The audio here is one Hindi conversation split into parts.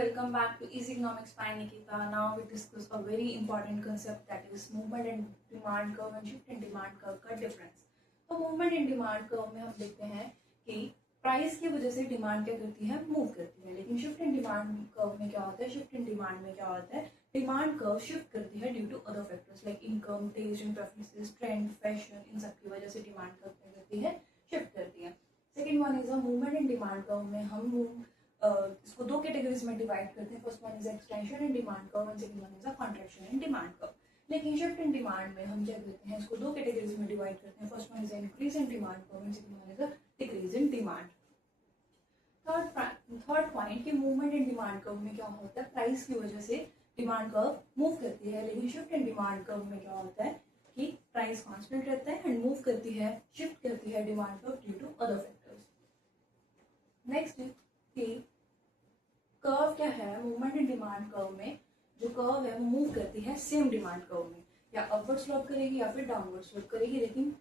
welcome back to Easy Economics by Nikita. Now we discuss a very important concept, that is movement and demand curve and shift in demand curve का difference. तो movement and demand curve में हम देखते हैं कि प्राइस की वजह से डिमांड क्या करती है, मूव करती है. लेकिन शिफ्ट इन डिमांड कर्व में क्या होता है, शिफ्ट इन डिमांड में क्या होता है, डिमांड कर्व शिफ्ट करती है due to other factors like income, taste and preferences, trend, fashion. इन सब की वजह से डिमांड कर्व क्या करती है, शिफ्ट करती है. Second one is a movement in demand curve में हम इसको दो कैटेगरीज में डिवाइड करते हैं. First one is extension in demand curve and second one is a contraction in demand curve. लेकिन शिफ्ट इन डिमांड में हम क्या करते हैं, इसको दो कैटेगरीज में डिवाइड करते हैं. First one is increase in demand curve and second one is a decrease in demand. Third point कि मूवमेंट इन डिमांड कर्व में क्या होता है, प्राइस की वजह से डिमांड कर्व मूव करती है. लेकिन शिफ्ट इन डिमांड कर्व में क्या होता है कि प्राइस कांस्टेंट रहता है एंड मूव करती है, शिफ्ट करती है demand curve due to other factors. Next कि कर्व क्या है, मूवमेंट इन डिमांड कर्व में जो कर्व है वो मूव करती है सेम डिमांड कर्व में, या अपवर्ड स्लोप करेगी या फिर डाउनवर्ड स्लोप करेगी, लेकिन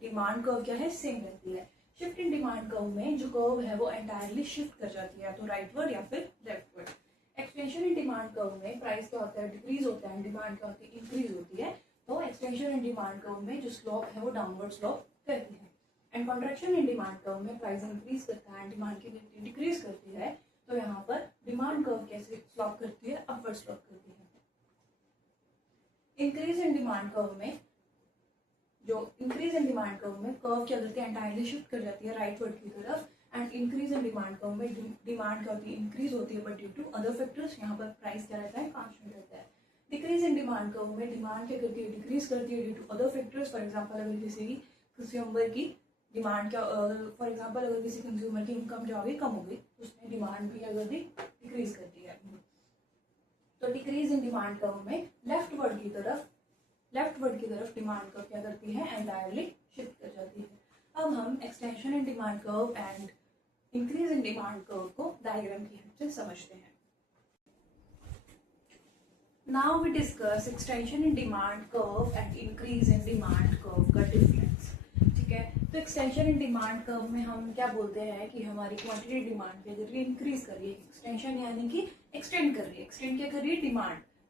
डिमांड कर्व क्या है, सेम रहती है. शिफ्ट इन डिमांड कर्व में जो कर्व है वो एंटायरली शिफ्ट कर जाती है, तो राइटवर्ड या फिर leftward. Extension in demand curve में प्राइस क्या होता है, डिक्रीज होता है, डिमांड क्या होती है, इंक्रीज होती है. तो एक्सटेंशन इन डिमांड कर्व में जो स्लोप है वो डाउनवर्ड स्लोप करती है. And contraction in demand curve में प्राइस इंक्रीज करता है, डिमांड की डिक्रीज करती है. तो यहाँ पर डिमांड कर्व कैसे स्लोप करती है, अपवर्ड स्लोप करती है. इंक्रीज इन डिमांड कर्व में जो इंक्रीज इन डिमांड कर्व में कर्व क्या करती है, एंटायरली शिफ्ट कर जाती है राइटवर्ड की तरफ. And increase in demand curve में डिमांड क्या होती है, इंक्रीज होती है, but due to other factors यहाँ पर प्राइस क्या रहता है, कांस्टेंट रहता है. डिक्रीज इन डिमांड कर्व में डिमांड क्या करती है, डिक्रीज करती है due to other factors. For example अगर किसी की कंज्यूमर की डिमांड क्या, फॉर एग्जाम्पल अगर किसी कंज्यूमर की इनकम जो होगी कम हो गई तो उसने डिमांड भी क्या कर दी, डिक्रीज कर दी है. तो डिक्रीज इन डिमांड कर्व में लेफ्टवर्ड की तरफ डिमांड कर्व क्या करती है, एंटायरली शिफ्ट कर जाती है. अब हम extension in demand curve and increase in demand curve को डायग्राम की हेल्प से समझते हैं. Now we discuss extension in demand curve and increase in demand curve का डिफरेंस. ठीक है, तो एक्सटेंशन इन डिमांड कर्व में हम क्या बोलते हैं कि हमारी क्वांटिटी डिमांड क्या कर रही है, इंक्रीज कर रही है. एक्सटेंशन यानी कि एक्सटेंड कर रही है. एक्सटेंड क्या कर रही है,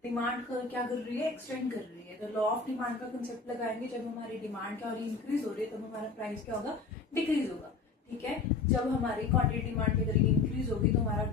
डिमांड क्या कर रही है, एक्सटेंड कर रही है. तो लॉ ऑफ डिमांड का कंसेप्ट लगाएंगे, जब हमारी डिमांड क्या हो रही है, इंक्रीज हो रही है, तब हमारा प्राइस क्या होगा, डिक्रीज होगा. ठीक है, जब हमारी क्वांटिटी डिमांड के तरीके इंक्रीज होगी तो हमारा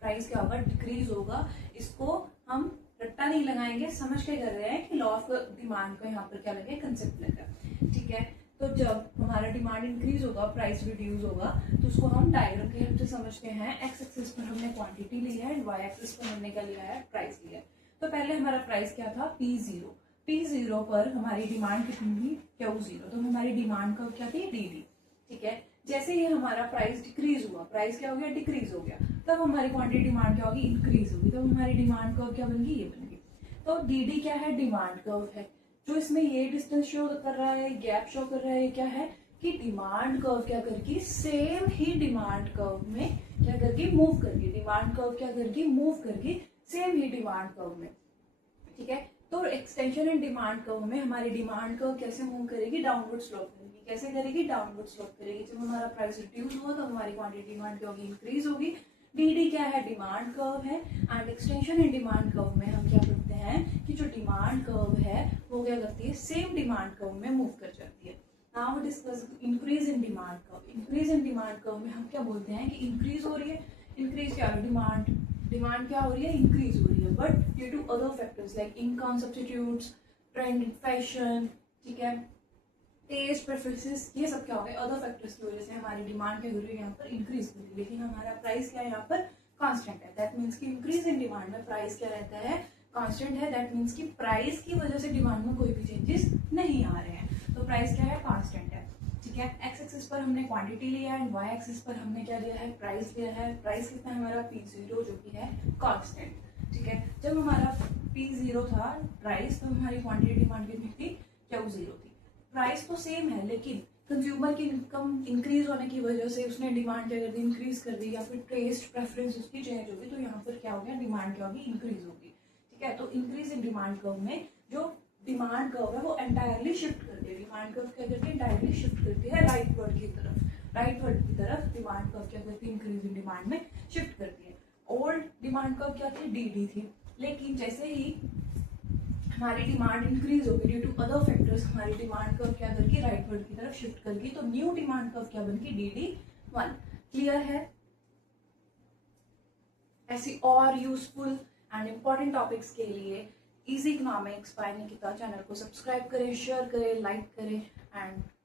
प्राइस क्या होगा, डिक्रीज होगा. इसको हम रट्टा नहीं लगाएंगे, समझ के कर रहे हैं कि लॉ ऑफ डिमांड का यहाँ पर क्या लगे, कंसेप्ट लगा. ठीक है, तो जब हमारा डिमांड इंक्रीज होगा, प्राइस रिड्यूस होगा, तो उसको हम डायग्राम की हेल्प से समझते हैं. एक्स एक्सिस पर हमने क्वांटिटी ली है एंड वाई एक्सिस पर हमने क्या लिया है, प्राइस लिया है. तो पहले हमारा प्राइस क्या था, P0 पर हमारी डिमांड कितनी थी, Q0. तो हमारी डिमांड का क्या थी, DD. ठीक है, जैसे ही हमारा प्राइस डिक्रीज हुआ, प्राइस क्या हो गया, डिक्रीज हो गया, तब हमारी क्वांटिटी डिमांड क्या होगी, इंक्रीज होगी. तो हमारी डिमांड कर्व क्या बन गई, ये बन गई. तो DD क्या है, डिमांड कर्व है. जो इसमें ये डिस्टेंस शो कर रहा है, गैप शो कर रहा है, क्या है कि डिमांड कर्व क्या करके सेम ही डिमांड कर्व में क्या करके मूव करके, डिमांड कर्व क्या करके मूव करके सेम ही डिमांड कर्व में. ठीक है, तो एक्सटेंशन इन डिमांड कर्व में हमारी डिमांड कर्व कैसे मूव करेगी, डाउनवर्ड स्लोप करेगी. कैसे करेगी, डाउनवर्ड स्लोप करेगी. जब हमारा प्राइस रिड्यूस हुआ तो हमारी क्वांटिटी डिमांड क्या होगी, इंक्रीज होगी. DD क्या है, डिमांड कर्व है. And extension in demand curve में हम क्या करते हैं कि जो डिमांड कर्व है वो क्या करती है, सेम डिमांड कर्व में मूव कर जाती है. Now we discuss increase in demand curve. Increase in demand curve में हम क्या बोलते हैं कि इंक्रीज हो रही है. इंक्रीज क्या हो रही है, डिमांड क्या हो रही है, इंक्रीज हो रही है, but due to other factors like income, substitutes, trend, fashion, ठीक है, टेस्ट, प्रेफरेंसेस, ये सब क्या हो गए, अदर फैक्टर्स की वजह से हमारी डिमांड क्या हो रही है, यहाँ पर इंक्रीज हो रही है. लेकिन हमारा प्राइस क्या है, यहाँ पर कांस्टेंट है. दैट मीन्स कि इंक्रीज इन डिमांड में प्राइस क्या रहता है, कांस्टेंट है. दैट मीन्स कि प्राइस की वजह से डिमांड में कोई भी चेंजेस नहीं आ रहे हैं. तो प्राइस क्या है, कांस्टेंट है. ठीक है, एक्स एक्सिस पर हमने क्वांटिटी लिया है एंड वाई एक्सिस पर हमने क्या लिया है, प्राइस लिया है. प्राइस कितना है हमारा, P0 जो कि है कांस्टेंट. ठीक है, जब हमारा P0 था प्राइस, तो हमारी क्वांटिटी डिमांड कितनी थी, Q0 थी. प्राइस तो सेम है, लेकिन कंज्यूमर की इनकम इंक्रीज होने की वजह से उसने डिमांड क्या कर दी, इंक्रीज कर दी, या फिर टेस्ट प्रेफरेंस उसकी चेंज होगी, तो यहाँ पर क्या हो गया, डिमांड क्या होगी, इंक्रीज होगी. ठीक है, तो इंक्रीज इन डिमांड कर्व में जो डिमांड कर्व है वो एंटायरली शिफ्ट करती है. डिमांड कर्व क्या करती है, एंटायरली शिफ्ट करती है राइटवर्ड की तरफ. राइटवर्ड की तरफ डिमांड कर्व क्या करती है, इंक्रीज इन डिमांड में शिफ्ट करती है. ओल्ड डिमांड कर्व क्या थी, डी थी, लेकिन जैसे ही हमारी डिमांड इंक्रीज होगी ड्यू टू अदर फैक्टर्स, हमारी डिमांड कर्व क्या करगी, राइटवर्ड की तरफ शिफ्ट करगी, तो न्यू डिमांड कर्व क्या बनगी, DD1। क्लियर है? ऐसी और यूजफुल एंड इम्पॉर्टेंट टॉपिक्स के लिए easy economics by Nikita channel को सब्सक्राइब करें, शेयर करें, लाइक करें एंड